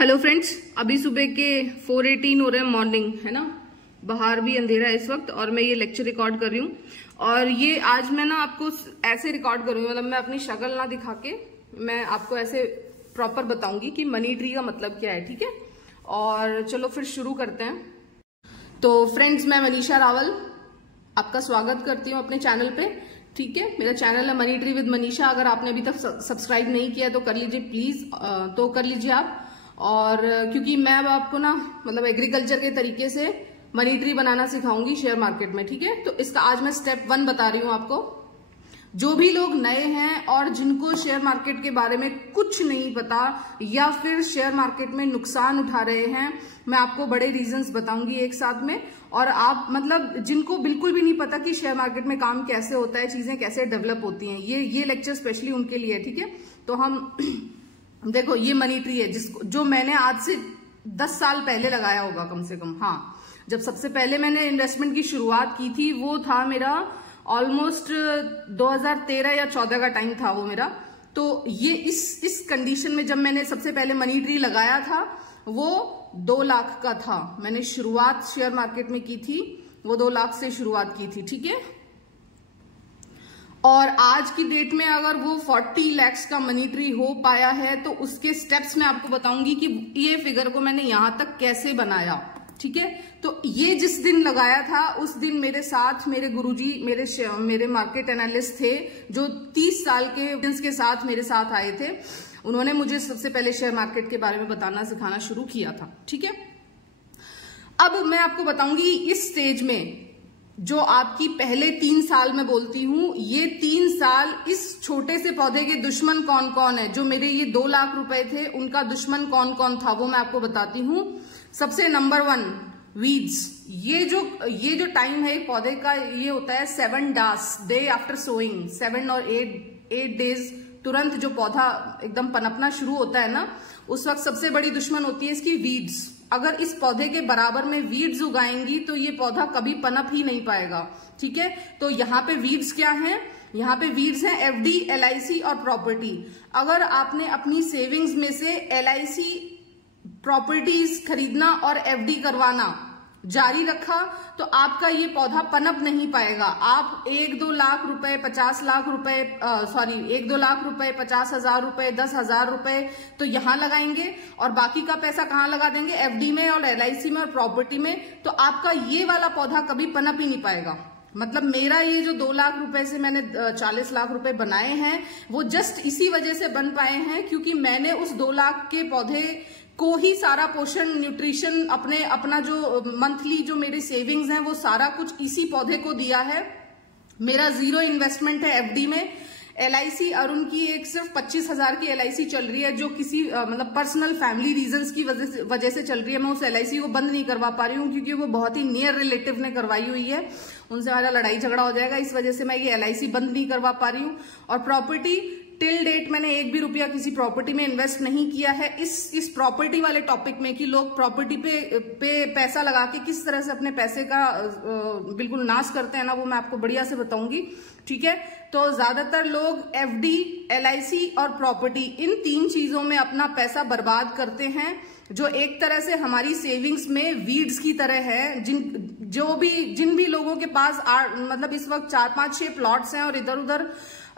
Hello friends, अभी सुबह के 4:18 हो रहे हैं मॉर्निंग, है ना। बाहर भी अंधेरा है इस वक्त और मैं ये लेक्चर रिकॉर्ड कर रही हूँ। और ये आज मैं ना आपको ऐसे रिकॉर्ड करूंगी, मतलब मैं अपनी शक्ल ना दिखा के मैं आपको ऐसे प्रॉपर बताऊंगी कि मनी ट्री का मतलब क्या है, ठीक है। और चलो फिर शुरू करते हैं। तो फ्रेंड्स, मैं मनीषा रावल आपका स्वागत करती हूँ अपने चैनल पे, ठीक है। मेरा चैनल है मनी ट्री विद मनीषा। अगर आपने अभी तक सब्सक्राइब नहीं किया तो कर लीजिए प्लीज, तो कर लीजिए आप। और क्योंकि मैं अब आपको ना मतलब एग्रीकल्चर के तरीके से मनी ट्री बनाना सिखाऊंगी शेयर मार्केट में, ठीक है। तो इसका आज मैं स्टेप 1 बता रही हूँ आपको। जो भी लोग नए हैं और जिनको शेयर मार्केट के बारे में कुछ नहीं पता या फिर शेयर मार्केट में नुकसान उठा रहे हैं, मैं आपको बड़े रीजंस बताऊंगी एक साथ में। और आप मतलब जिनको बिल्कुल भी नहीं पता कि शेयर मार्केट में काम कैसे होता है, चीजें कैसे डेवलप होती हैं, ये लेक्चर स्पेशली उनके लिए है, ठीक है। तो हम देखो, ये मनी ट्री है जो मैंने आज से 10 साल पहले लगाया होगा कम से कम। हाँ, जब सबसे पहले मैंने इन्वेस्टमेंट की शुरुआत की थी वो था मेरा ऑलमोस्ट 2013 या 14 का टाइम था वो मेरा। तो ये इस कंडीशन में जब मैंने सबसे पहले मनी ट्री लगाया था वो 2 लाख का था। मैंने शुरुआत शेयर मार्केट में की थी, वो 2 लाख से शुरुआत की थी, ठीक है। और आज की डेट में अगर वो 40 लाख का मनी ट्री हो पाया है तो उसके स्टेप्स मैं आपको बताऊंगी कि ये फिगर को मैंने यहां तक कैसे बनाया, ठीक है। तो ये जिस दिन लगाया था उस दिन मेरे साथ मेरे गुरुजी, मेरे मार्केट एनालिस्ट थे जो 30 साल के एक्सपीरियंस के साथ मेरे साथ आए थे। उन्होंने मुझे सबसे पहले शेयर मार्केट के बारे में बताना सिखाना शुरू किया था, ठीक है। अब मैं आपको बताऊंगी इस स्टेज में जो आपकी पहले 3 साल में बोलती हूं, ये 3 साल इस छोटे से पौधे के दुश्मन कौन कौन है। जो मेरे ये 2 लाख रुपए थे उनका दुश्मन कौन कौन था वो मैं आपको बताती हूं। सबसे नंबर 1, वीड्स। ये जो टाइम है एक पौधे का, ये होता है 7 डे आफ्टर सोइंग, 7 और 8 डेज तुरंत जो पौधा एकदम पनपना शुरू होता है ना, उस वक्त सबसे बड़ी दुश्मन होती है इसकी वीड्स। अगर इस पौधे के बराबर में वीड्स उगाएंगी तो ये पौधा कभी पनप ही नहीं पाएगा, ठीक है। तो यहाँ पे वीड्स क्या है, यहाँ पे वीड्स हैं एफडी, एलआईसी और प्रॉपर्टी। अगर आपने अपनी सेविंग्स में से एलआईसी, प्रॉपर्टीज खरीदना और एफडी करवाना जारी रखा तो आपका ये पौधा पनप नहीं पाएगा। आप 1-2 लाख रुपए, 50 लाख रुपए, 1-2 लाख रुपए, 50,000 रुपए, 10,000 रुपए तो यहां लगाएंगे और बाकी का पैसा कहां लगा देंगे, एफडी में और एलआईसी में और प्रॉपर्टी में। तो आपका ये वाला पौधा कभी पनप ही नहीं पाएगा। मतलब मेरा ये जो 2 लाख रुपए से मैंने 40 लाख रुपए बनाए हैं वो जस्ट इसी वजह से बन पाए हैं क्योंकि मैंने उस 2 लाख के पौधे को ही सारा पोषण, न्यूट्रिशन, अपना जो मंथली जो मेरी सेविंग्स हैं वो सारा कुछ इसी पौधे को दिया है। मेरा 0 इन्वेस्टमेंट है एफडी में। एलआईसी अरुण की एक सिर्फ 25,000 की एलआईसी चल रही है जो किसी मतलब पर्सनल फैमिली रीजंस की वजह से चल रही है। मैं उस एलआईसी को बंद नहीं करवा पा रही हूँ क्योंकि वो बहुत ही नियर रिलेटिव ने करवाई हुई है, उनसे हमारा लड़ाई झगड़ा हो जाएगा, इस वजह से मैं ये एलआईसी बंद नहीं करवा पा रही हूँ। और प्रॉपर्टी, टिल डेट मैंने 1 भी रुपया किसी प्रॉपर्टी में इन्वेस्ट नहीं किया है। इस प्रॉपर्टी वाले टॉपिक में कि लोग प्रॉपर्टी पे पैसा लगा के किस तरह से अपने पैसे का बिल्कुल नाश करते हैं ना, वो मैं आपको बढ़िया से बताऊंगी, ठीक है। तो ज्यादातर लोग एफडी, एलआईसी और प्रॉपर्टी, इन 3 चीजों में अपना पैसा बर्बाद करते हैं जो एक तरह से हमारी सेविंग्स में वीड्स की तरह है। जिन भी लोगों के पास मतलब इस वक्त 4, 5, 6 प्लॉट्स हैं और इधर उधर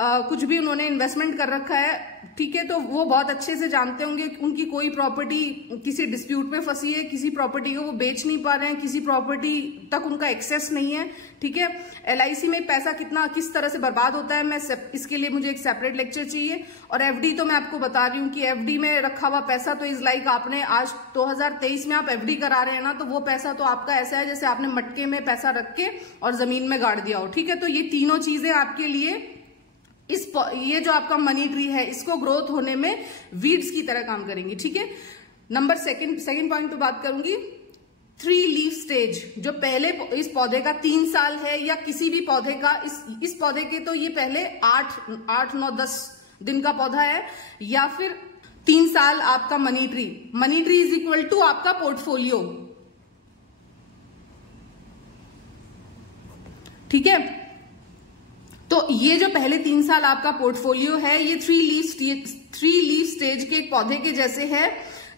कुछ भी उन्होंने इन्वेस्टमेंट कर रखा है, ठीक है, तो वो बहुत अच्छे से जानते होंगे उनकी कोई प्रॉपर्टी किसी डिस्प्यूट में फंसी है, किसी प्रॉपर्टी को वो बेच नहीं पा रहे हैं, किसी प्रॉपर्टी तक उनका एक्सेस नहीं है, ठीक है। एलआईसी में पैसा किस तरह से बर्बाद होता है, मैं इसके लिए मुझे एक सेपरेट लेक्चर चाहिए। और एफडी तो मैं आपको बता रही हूँ कि एफडी में रखा हुआ पैसा तो इज लाइक आपने आज 2023 में आप एफडी करा रहे हैं ना, तो वो पैसा तो आपका ऐसा है जैसे आपने मटके में पैसा रख के और जमीन में गाड़ दिया हो, ठीक है। तो ये तीनों चीजें आपके लिए ये जो आपका मनी ट्री है इसको ग्रोथ होने में वीड्स की तरह काम करेंगी, ठीक है। नंबर सेकंड पॉइंट पे बात करूंगी, 3 लीफ स्टेज। जो पहले इस पौधे का 3 साल है या किसी भी पौधे का, इस पौधे के तो ये पहले 8, 9, 10 दिन का पौधा है या फिर 3 साल आपका money tree is equal to आपका पोर्टफोलियो, ठीक है। तो ये जो पहले 3 साल आपका पोर्टफोलियो है ये 3 लीफ स्टेज के एक पौधे के जैसे है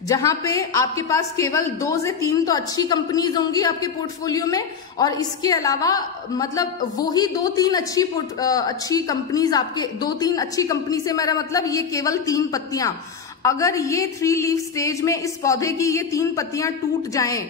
जहां पे आपके पास केवल 2 से 3 तो अच्छी कंपनीज होंगी आपके पोर्टफोलियो में, और इसके अलावा मतलब वो ही 2-3 अच्छी कंपनीज आपके 2-3 अच्छी कंपनी से मेरा मतलब ये केवल 3 पत्तियां, अगर ये 3 लीफ स्टेज में इस पौधे की ये 3 पत्तियां टूट जाएं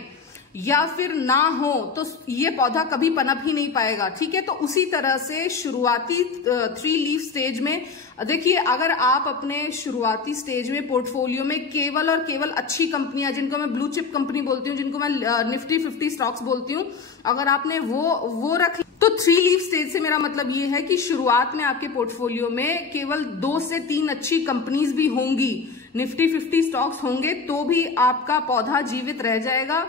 या फिर ना हो तो ये पौधा कभी पनप ही नहीं पाएगा। ठीक है, तो उसी तरह से शुरुआती 3 लीफ स्टेज में देखिए, अगर आप अपने शुरुआती स्टेज में पोर्टफोलियो में केवल और केवल अच्छी कंपनियां, जिनको मैं ब्लू चिप कंपनी बोलती हूँ, जिनको मैं निफ्टी 50 स्टॉक्स बोलती हूँ, अगर आपने वो रख तो 3 लीफ स्टेज से मेरा मतलब ये है कि शुरुआत में आपके पोर्टफोलियो में केवल 2 से 3 अच्छी कंपनीज भी होंगी, निफ्टी 50 स्टॉक्स होंगे, तो भी आपका पौधा जीवित रह जाएगा,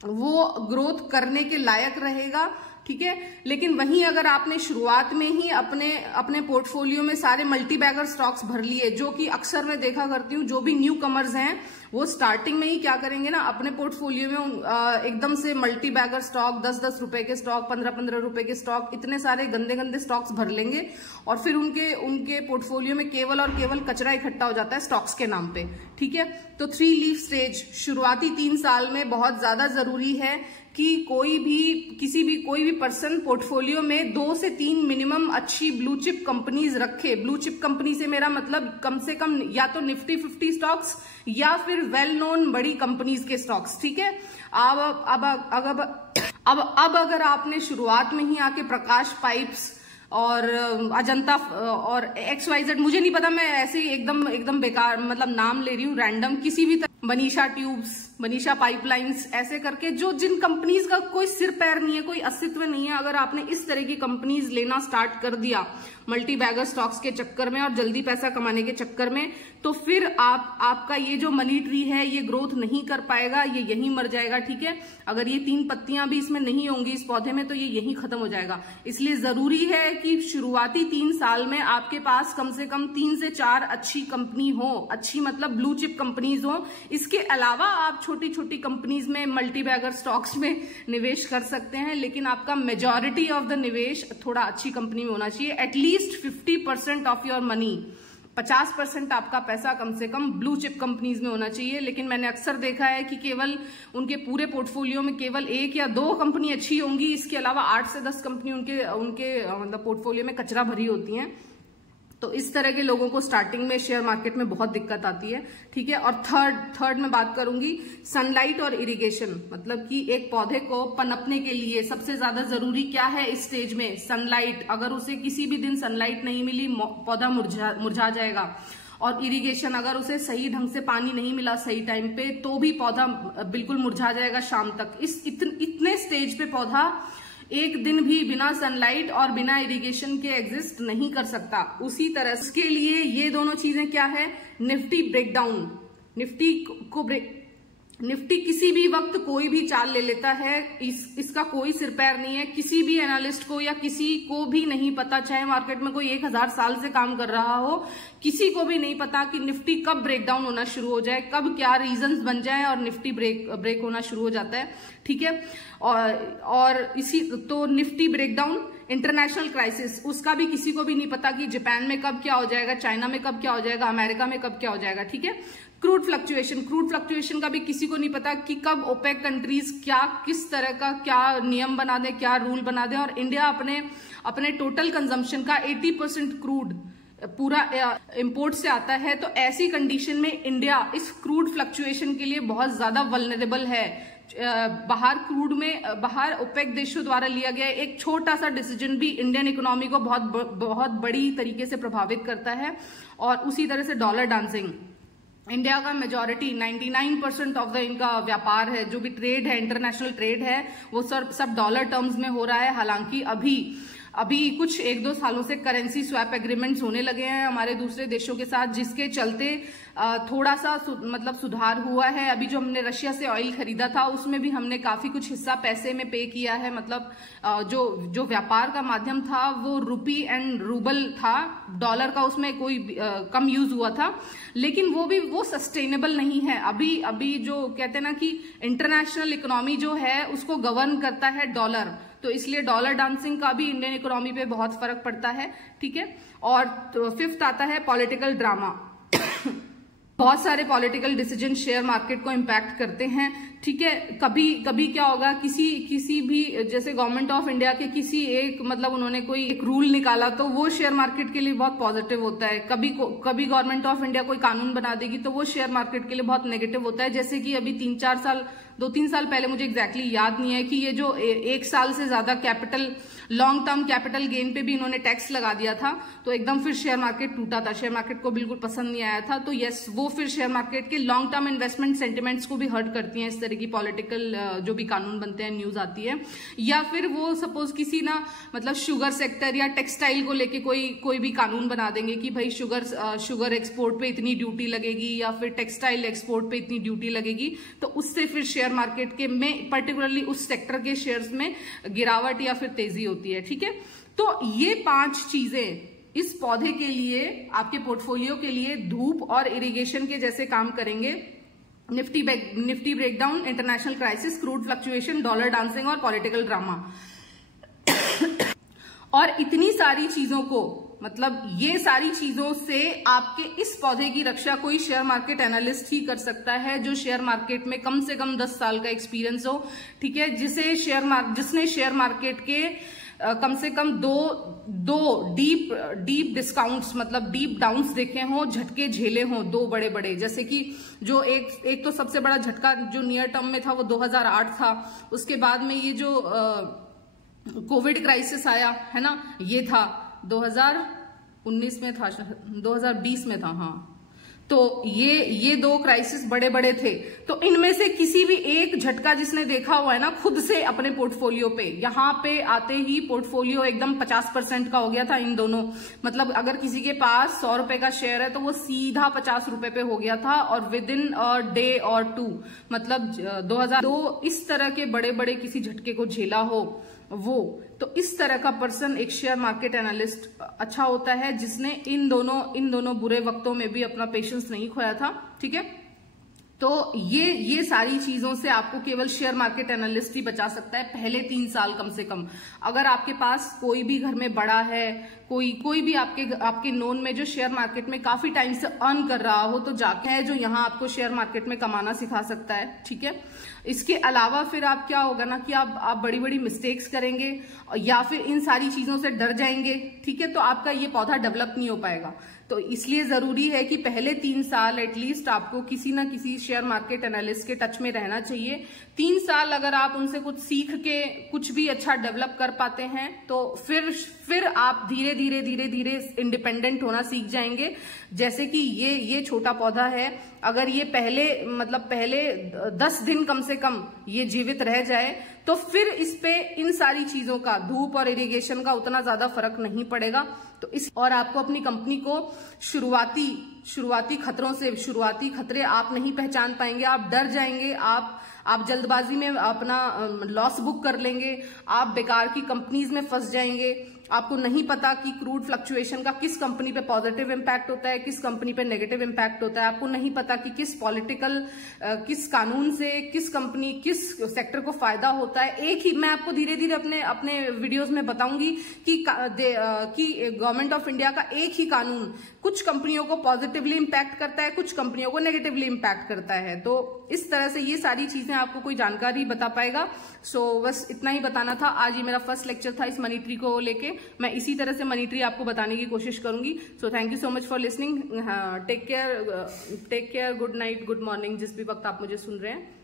वो ग्रोथ करने के लायक रहेगा। ठीक है, लेकिन वहीं अगर आपने शुरुआत में ही अपने पोर्टफोलियो में सारे मल्टी बैगर स्टॉक्स भर लिए, जो कि अक्सर मैं देखा करती हूँ, जो भी न्यू कमर्स हैं वो स्टार्टिंग में ही क्या करेंगे ना, अपने पोर्टफोलियो में एकदम से मल्टी बैगर स्टॉक, 10-10 रुपए के स्टॉक, 15-15 रुपए के स्टॉक, इतने सारे गंदे गंदे स्टॉक्स भर लेंगे और फिर उनके पोर्टफोलियो में केवल और केवल कचरा इकट्ठा हो जाता है स्टॉक्स के नाम पे। ठीक है, तो 3 लीफ स्टेज शुरुआती 3 साल में बहुत ज्यादा जरूरी है कि कोई भी पर्सन पोर्टफोलियो में 2 से 3 मिनिमम अच्छी ब्लू चिप कंपनीज रखे। ब्लू चिप कंपनी से मेरा मतलब कम से कम या तो निफ्टी 50 स्टॉक्स या फिर वेल नोन बड़ी कंपनीज के स्टॉक्स। ठीक है, अब अगर आपने शुरुआत में ही आके प्रकाश पाइप्स और अजंता और XYZ, मुझे नहीं पता, मैं ऐसे एकदम बेकार मतलब नाम ले रही हूँ रैंडम, किसी भी मनीषा ट्यूब्स, मनीषा पाइपलाइंस, ऐसे करके जिन कंपनीज का कोई सिर पैर नहीं है, कोई अस्तित्व नहीं है, अगर आपने इस तरह की कंपनीज लेना स्टार्ट कर दिया मल्टी बैगर स्टॉक्स के चक्कर में और जल्दी पैसा कमाने के चक्कर में, तो फिर आपका ये जो मनी ट्री है ये ग्रोथ नहीं कर पाएगा, ये यहीं मर जाएगा। ठीक है, अगर ये 3 पत्तियां भी इसमें नहीं होंगी इस पौधे में तो ये यहीं खत्म हो जाएगा। इसलिए जरूरी है कि शुरुआती 3 साल में आपके पास कम से कम 3 से 4 अच्छी कंपनी हो, अच्छी मतलब ब्लू चिप कंपनीज हो। इसके अलावा आप छोटी छोटी कंपनीज में मल्टी बैगर स्टॉक्स में निवेश कर सकते हैं, लेकिन आपका मेजॉरिटी ऑफ द निवेश थोड़ा अच्छी कंपनी में होना चाहिए। एटलीस्ट 50% ऑफ योर मनी, 50% आपका पैसा कम से कम ब्लू चिप कंपनीज में होना चाहिए। लेकिन मैंने अक्सर देखा है कि केवल उनके पूरे पोर्टफोलियो में केवल 1 या 2 कंपनी अच्छी होंगी, इसके अलावा 8 से 10 कंपनी उनके मतलब पोर्टफोलियो में कचरा भरी होती हैं। तो इस तरह के लोगों को स्टार्टिंग में शेयर मार्केट में बहुत दिक्कत आती है। ठीक है, और थर्ड में बात करूंगी सनलाइट और इरिगेशन, मतलब कि एक पौधे को पनपने के लिए सबसे ज्यादा जरूरी क्या है इस स्टेज में? सनलाइट। अगर उसे किसी भी दिन सनलाइट नहीं मिली पौधा मुरझा जाएगा। और इरिगेशन, अगर उसे सही ढंग से पानी नहीं मिला सही टाइम पे तो भी पौधा बिल्कुल मुरझा जाएगा शाम तक। इतने स्टेज पे पौधा एक दिन भी बिना सनलाइट और बिना इरिगेशन के एग्जिस्ट नहीं कर सकता। उसी तरह इसके लिए ये दोनों चीजें क्या है? Nifty breakdown. निफ्टी किसी भी वक्त कोई भी चाल ले लेता है, इसका कोई सिर पैर नहीं है। किसी भी एनालिस्ट को या किसी को भी नहीं पता, चाहे मार्केट में कोई 1000 साल से काम कर रहा हो, किसी को भी नहीं पता कि निफ्टी कब ब्रेकडाउन होना शुरू हो जाए, कब क्या रीजंस बन जाए और निफ्टी ब्रेक होना शुरू हो जाता है। ठीक है, और इसी तो निफ्टी ब्रेकडाउन, इंटरनेशनल क्राइसिस, उसका भी किसी को भी नहीं पता कि जापान में कब क्या हो जाएगा, चाइना में कब क्या हो जाएगा, अमेरिका में कब क्या हो जाएगा। ठीक है, क्रूड फ्लक्चुएशन का भी किसी को नहीं पता कि कब ओपेक कंट्रीज किस तरह का क्या नियम बना दे, क्या रूल बना दे। और इंडिया अपने टोटल कंजम्पशन का 80% क्रूड पूरा इंपोर्ट से आता है। तो ऐसी कंडीशन में इंडिया इस क्रूड फ्लक्चुएशन के लिए बहुत ज्यादा वल्नरेबल है। बाहर ओपेक देशों द्वारा लिया गया एक छोटा सा डिसीजन भी इंडियन इकोनॉमी को बहुत बड़ी तरीके से प्रभावित करता है। और उसी तरह से डॉलर डांसिंग, इंडिया का मेजॉरिटी 99% ऑफ द इनका व्यापार है, जो भी ट्रेड है, इंटरनेशनल ट्रेड है, वो सब डॉलर टर्म्स में हो रहा है। हालांकि अभी कुछ 1-2 सालों से करेंसी स्वैप एग्रीमेंट्स होने लगे हैं हमारे दूसरे देशों के साथ, जिसके चलते थोड़ा सा मतलब सुधार हुआ है। अभी जो हमने रशिया से ऑयल खरीदा था उसमें भी हमने काफी कुछ हिस्सा पैसे में पे किया है। मतलब जो व्यापार का माध्यम था वो रुपी एंड रूबल था, डॉलर का उसमें कोई कम यूज हुआ था। लेकिन वो सस्टेनेबल नहीं है। अभी जो कहते हैं ना कि इंटरनेशनल इकोनॉमी जो है उसको गवर्न करता है डॉलर, तो इसलिए डॉलर डांसिंग का भी इंडियन इकोनॉमी पे बहुत फर्क पड़ता है। ठीक है, और 5th आता है पॉलिटिकल ड्रामा। बहुत सारे पॉलिटिकल डिसीजन शेयर मार्केट को इम्पैक्ट करते हैं, ठीक है। कभी कभी क्या होगा, किसी भी जैसे गवर्नमेंट ऑफ इंडिया के किसी एक मतलब उन्होंने कोई एक रूल निकाला तो वो शेयर मार्केट के लिए बहुत पॉजिटिव होता है। कभी गवर्नमेंट ऑफ इंडिया कोई कानून बना देगी तो वो शेयर मार्केट के लिए बहुत नेगेटिव होता है। जैसे कि अभी 2-3 साल पहले, मुझे एग्जैक्टली याद नहीं है, कि ये जो 1 साल से ज्यादा लॉन्ग टर्म कैपिटल गेन पे भी इन्होंने टैक्स लगा दिया था, तो एकदम फिर शेयर मार्केट टूटा था, शेयर मार्केट को बिल्कुल पसंद नहीं आया था। तो यस, वो फिर शेयर मार्केट के लॉन्ग टर्म इन्वेस्टमेंट सेंटिमेंट्स को भी हर्ट करती हैं, इस तरह की पॉलिटिकल जो भी कानून बनते हैं, न्यूज आती है। या फिर वो सपोज किसी ना मतलब शुगर सेक्टर या टेक्सटाइल को लेके कोई भी कानून बना देंगे कि भाई शुगर एक्सपोर्ट पे इतनी ड्यूटी लगेगी या फिर टेक्सटाइल एक्सपोर्ट पे इतनी ड्यूटी लगेगी, तो उससे फिर शेयर मार्केट के में पर्टिकुलरली उस सेक्टर के शेयर्स में गिरावट या फिर तेजी होती है, ठीक है। तो ये 5 चीजें इस पौधे के लिए, आपके पोर्टफोलियो के लिए धूप और इरिगेशन के जैसे काम करेंगे। Nifty breakdown, international crisis, crude fluctuation, dollar dancing और पॉलिटिकल ड्रामा। और इतनी सारी चीजों को, मतलब ये सारी चीजों से आपके इस पौधे की रक्षा कोई शेयर मार्केट एनालिस्ट ही कर सकता है, जो शेयर मार्केट में कम से कम 10 साल का एक्सपीरियंस हो, ठीक है। जिसने शेयर मार्केट के कम से कम दो डीप डिस्काउंट्स, मतलब डीप डाउन्स देखे हों, झटके झेले हों, 2 बड़े, जैसे कि जो एक तो सबसे बड़ा झटका जो नियर टर्म में था वो 2008 था। उसके बाद में ये जो कोविड क्राइसिस आया है ना, ये था 2019 में था, 2020 में था, हाँ। तो ये 2 क्राइसिस बड़े थे। तो इनमें से किसी भी एक झटका जिसने देखा हुआ है ना खुद से अपने पोर्टफोलियो पे, यहाँ पे आते ही पोर्टफोलियो एकदम 50% का हो गया था इन दोनों। मतलब अगर किसी के पास 100 रुपए का शेयर है तो वो सीधा 50 रुपए पे हो गया था, और विद इन अ डे और 2, मतलब 2002 इस तरह के बड़े किसी झटके को झेला हो वो, तो इस तरह का पर्सन एक शेयर मार्केट एनालिस्ट अच्छा होता है, जिसने इन दोनों बुरे वक्तों में भी अपना पेशेंस नहीं खोया था, ठीक है। तो ये सारी चीजों से आपको केवल शेयर मार्केट एनालिस्ट ही बचा सकता है पहले 3 साल कम से कम। अगर आपके पास कोई भी घर में बड़ा है, कोई भी आपके नोन में जो शेयर मार्केट में काफी टाइम से अर्न कर रहा हो, तो जाके है जो यहाँ आपको शेयर मार्केट में कमाना सिखा सकता है, ठीक है। इसके अलावा फिर आप क्या होगा ना कि आप बड़ी मिस्टेक्स करेंगे या फिर इन सारी चीजों से डर जाएंगे, ठीक है। तो आपका ये पौधा डेवलप नहीं हो पाएगा। तो इसलिए जरूरी है कि पहले 3 साल एटलीस्ट आपको किसी ना किसी शेयर मार्केट एनालिस्ट के टच में रहना चाहिए। 3 साल अगर आप उनसे कुछ सीख के कुछ भी अच्छा डेवलप कर पाते हैं तो फिर आप धीरे इंडिपेंडेंट होना सीख जाएंगे। जैसे कि ये छोटा पौधा है, अगर ये पहले 10 दिन कम से कम ये जीवित रह जाए तो फिर इस पे इन सारी चीजों का, धूप और इरिगेशन का उतना ज्यादा फर्क नहीं पड़ेगा। तो और आपको अपनी कंपनी को शुरुआती खतरे आप नहीं पहचान पाएंगे, आप डर जाएंगे, आप जल्दबाजी में अपना लॉस बुक कर लेंगे, आप बेकार की कंपनीज में फंस जाएंगे। आपको नहीं पता कि क्रूड फ्लक्चुएशन का किस कंपनी पे पॉजिटिव इम्पैक्ट होता है, किस कंपनी पे नेगेटिव इम्पैक्ट होता है। आपको नहीं पता कि किस कानून से किस सेक्टर को फायदा होता है। मैं आपको धीरे अपने वीडियोस में बताऊंगी कि गवर्नमेंट ऑफ इंडिया का एक ही कानून कुछ कंपनियों को पॉजिटिवली इम्पैक्ट करता है, कुछ कंपनियों को नेगेटिवली इम्पैक्ट करता है। तो इस तरह से ये सारी चीजें आपको कोई जानकारी बता पाएगा। बस इतना ही बताना था। आज ये मेरा फर्स्ट लेक्चर था इस मनी ट्री को लेके। मैं इसी तरह से मनी ट्री आपको बताने की कोशिश करूंगी। Thank you so much for listening. Take care, good night, good morning, जिस भी वक्त आप मुझे सुन रहे हैं।